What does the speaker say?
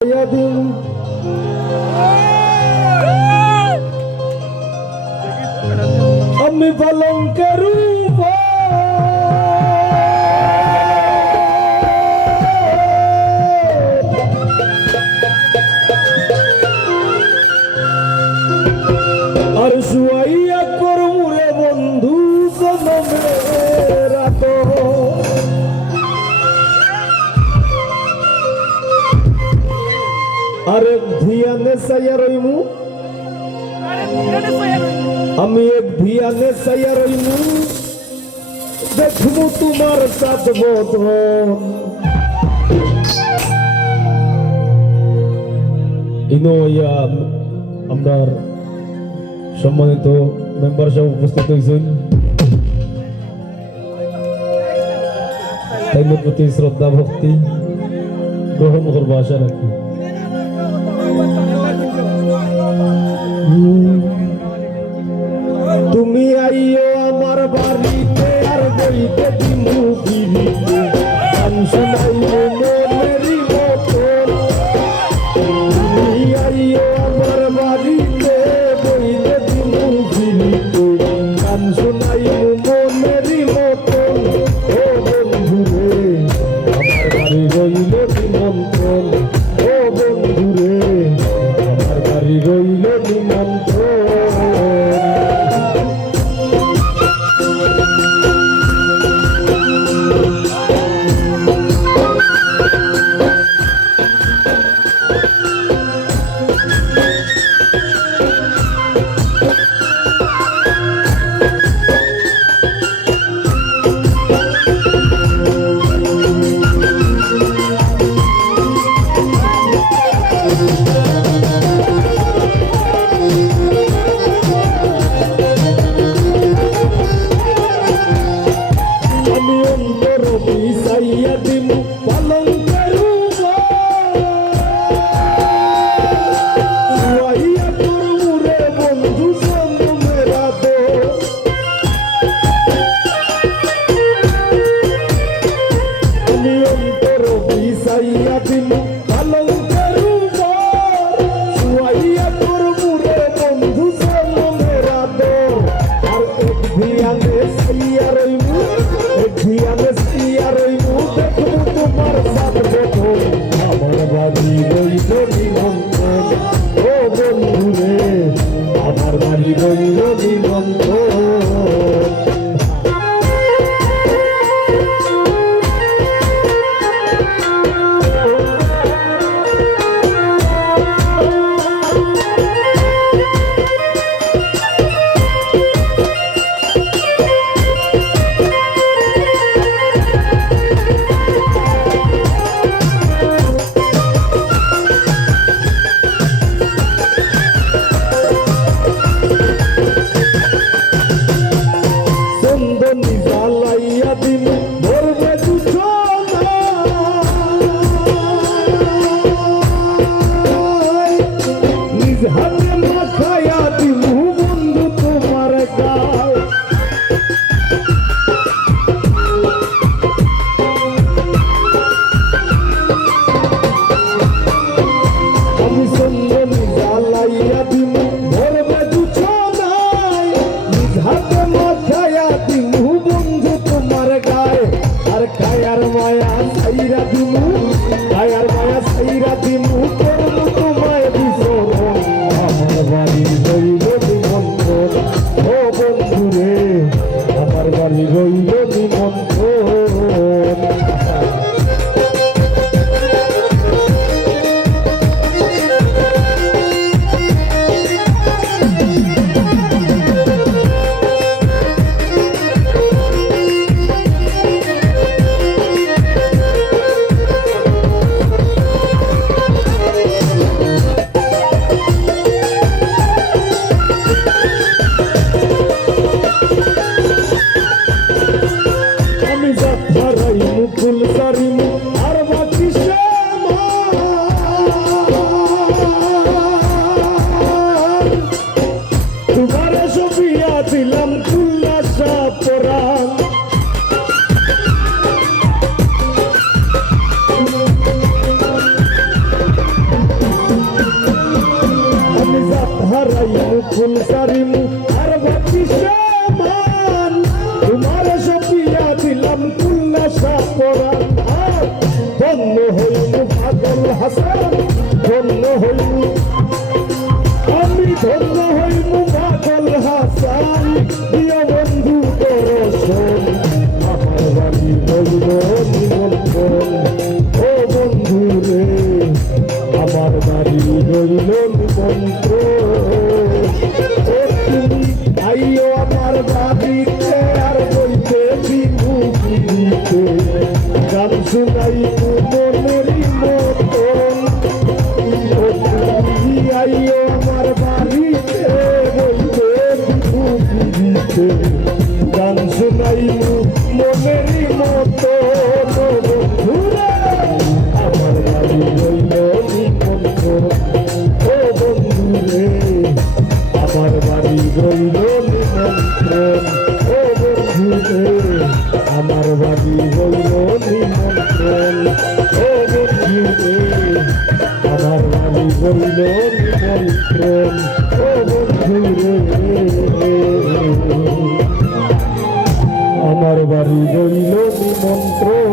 দিন আমি বলং করুন আরে ভিয়ানে সাইয়া রইমু। আমি এক ভিয়ানে সাইয়া রইমু। দেখমু তোমার সাত বদন। ইনোয়া আমরা সম্মানিত মেম্বার সব উপস্থিত হয়েছেন। তাইমের প্রতি শ্রদ্ধা ভক্তি গ্রহণ করব আশা রাখি। জীবন হারাইমু ফুল সারিমু আর বাকি সে তোমারে সবিয়া দিলাম খুল্লা সাপরান হারাইমু ফুল সারিমু আর বাকি সে মা হাসান বন্য হইমু আমি ধন্য হইমু পাগল হাসান, প্রিয় বন্ধু তোর দর্শন আমার বাড়ি হইল নিমন্ত্রণ ও বন্ধু রে, আমার বাড়ি হইল নিমন্ত্রণ আইও আমার বাড়িতে আর বইতে বিভু গান শুনাই বন্ধুরা আমার বাড়ি হইল নিমন্ত্রণ। ও আমার বাড়ি হইল নিমন্ত্রণ। ও আমার বাড়ি আমার বাড়ি বাড়ি হইল নিমন্ত্রণ